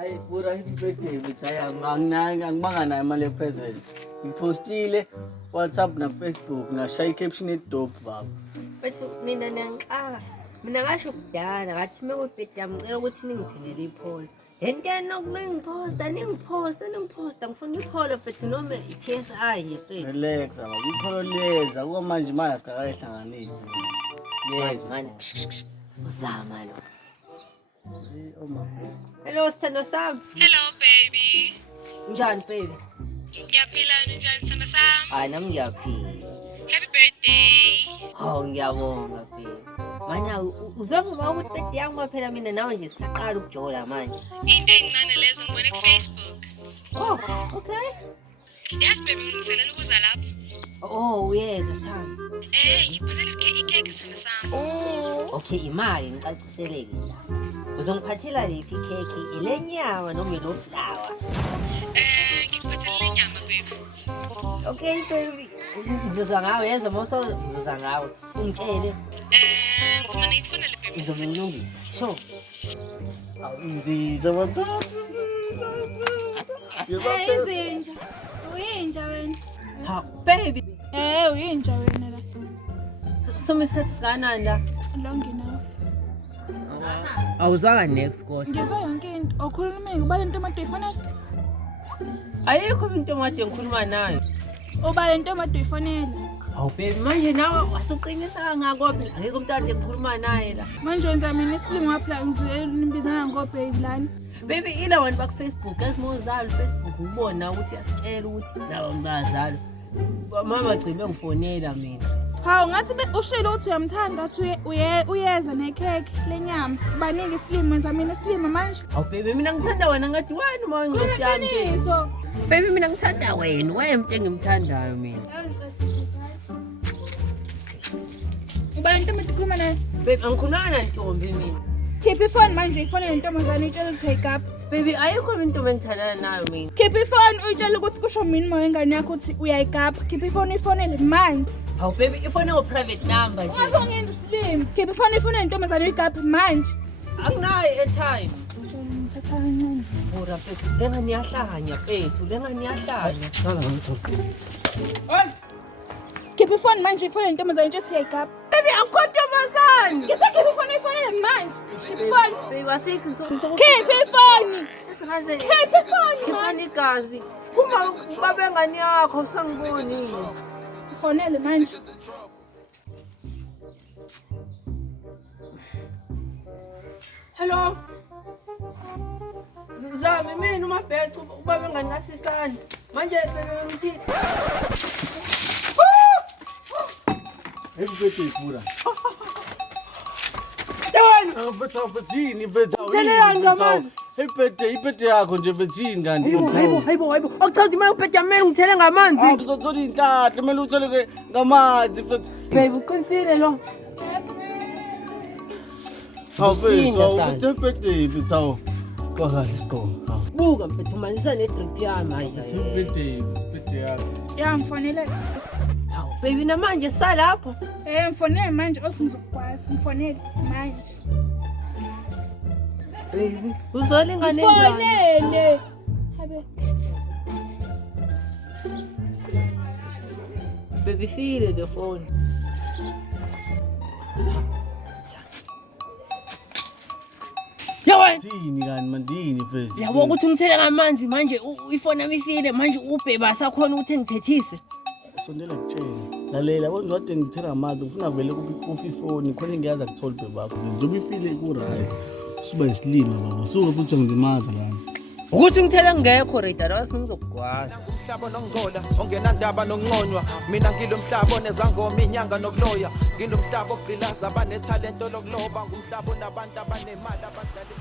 Hayi pura birthday bithi angibanga nayo imali present. Ngipostile WhatsApp na Facebook ngashaya caption edope baba. Bese nina ngiyangiqala. Mina ngasho kudala ngathi mekubirthday ngicela ukuthi ningithengele ipholo. Yentana ningiphosta ngifuna ipholo futhi noma iTSI yefethu. Relax baba. Ipholo leza kuba manje imali asikakayihlanganisi. Yes man. Uzama lo. Oh Hello Thando Sam. Hello baby. Njani baby? Ngiyaphila njani Thando Sam? Hayi nami ngiyaphila. Happy birthday. Oh ngiyabonga baby. Mana uzama ukuthi birthday yangu phela mina nawe nje saqala ukujola manje. Into encane lezo ngibone kuFacebook. Oh, okay. Yes baby ngilungiselela ukuza lapha. Oh, yes, Sam. Ngiphathele ikhekhe Thando Sam. Oh, okay, imali ngicaciseleke la. Uzongiphathela lephi ikhekhe? Ilenyama noma iloflawa? Ngikuphathele lenyama baby. Okay baby. Ngizoza ngawe yeza mawuso ngizoza ngawe. Ungitshele. Ngizoma ngikufonele baby. Ngizomlungisa. Sure. Awuzizwa bathathu. Hey Zinja. Uyinja wena? Ha, baby. Uyinja wena la. Soma isikhathi sikanani la? Long enough. Awuzwanga next kodwa. Ngizwa yonke into. Okhuluma ngibale intomato ifanele. Ayikho intomato engikhuluma nayo. Ubale intomato ifanele. Awu baby manje nawe wasuqinisa ngako phela akekho umuntu ade ngikhuluma naye la. Manje wenza mina isilimo apha ngizibizana ngo baby lani. Baby ila wena baku Facebook esimozalo Facebook ubona ukuthi yakutshela ukuthi lawa ngibazalo. Mama bagcine ngifonela mina. Hawu ngathi ushilo uthi uyamthanda uthi uyeza nekhekhe lenyama. Baningi isilimo wenza mina isilimo manje. Awu baby mina ngithanda wena ngathi wena uma ingcosi yami nje. Baby mina ngithanda wena umuntu engimthandayo mina. Ubale intomato ikhuluma naye. Baby angikhuluma nantombi mina. Keep ifone manje ifonele intombazane itshela ukuthi uyigapha. Baby ayikho into engithandana nayo mina. Keep ifone uyitshela ukuthi kusho mina uma wengane yakho ukuthi uyayigapha. Keep ifone ifonele manje. Hawu baby ifone ngo private number nje. Ngizongenza slim. Keep ifone ifonele intombazane uyigapha manje. Anginayo airtime. Thatha kancane. Ora mfethu lengane iyahlanya mfethu lengane iyahlanya. Sala ngithola. Keep ifone manje ifonele intombazane itshela uyayigapha. Baby angikhotomazani. Ngisakhipha ifone ifonele manje. Keep ifone. Baby wasikho. Keep ifone. Sesinaze. Keep ifone. Khipani igazi. Kuma babe ngani yakho sangibonile. Ifonele manje. Hello. Zami mina uMabhece ubabe ngani ngasisana. Manje bebe ngithi. Happy birthday pura. Yena. Bethini bethawu. Thelelani ngamanzi. Ibirthday yakho nje bethini kanti. Hayibo. Akuchazi mina ubhedya mina ngithele ngamanzi. Uzothola inhlanhla kumele uthole ngamanzi futhi. Baby uqinisile lo. Hawu birthday bethawu. Kwakahle go. Buka mfethu manisa ne drip yami manje. Birthday yakho. Ya mfonele. Hawu baby namanje salapho. Mfonele manje othi ngizokwazi. Mfonele manje. Baby uzole ngane njani? Mfonele. Habe. Baby feel the phone. Yawe Thini kanti mandini mfethu. yabo ukuthi ngithele ngamanzi manje ifone yami ifile manje ubheba asakhona ukuthi ngithethise. Sondela kutshela. Lalela yabona ngade ngithela amanzi ufuna vele kuphi ifoni khona ngiyaza kuthola ibheba yakho. Njobe ifile ku-right. Suba isilima baba. Suka futhi ngilimaza lana. Ukuthi ngithele ngekho radar wasi ngizokugwaza. Umhlaba nongola ongenandaba nonqonywa mina ngilomhlaba onezangoma inyanga nokuloya ngilomhlaba ogqilaza abanetalento lokuloba ngumhlaba onabantu abanemali abadala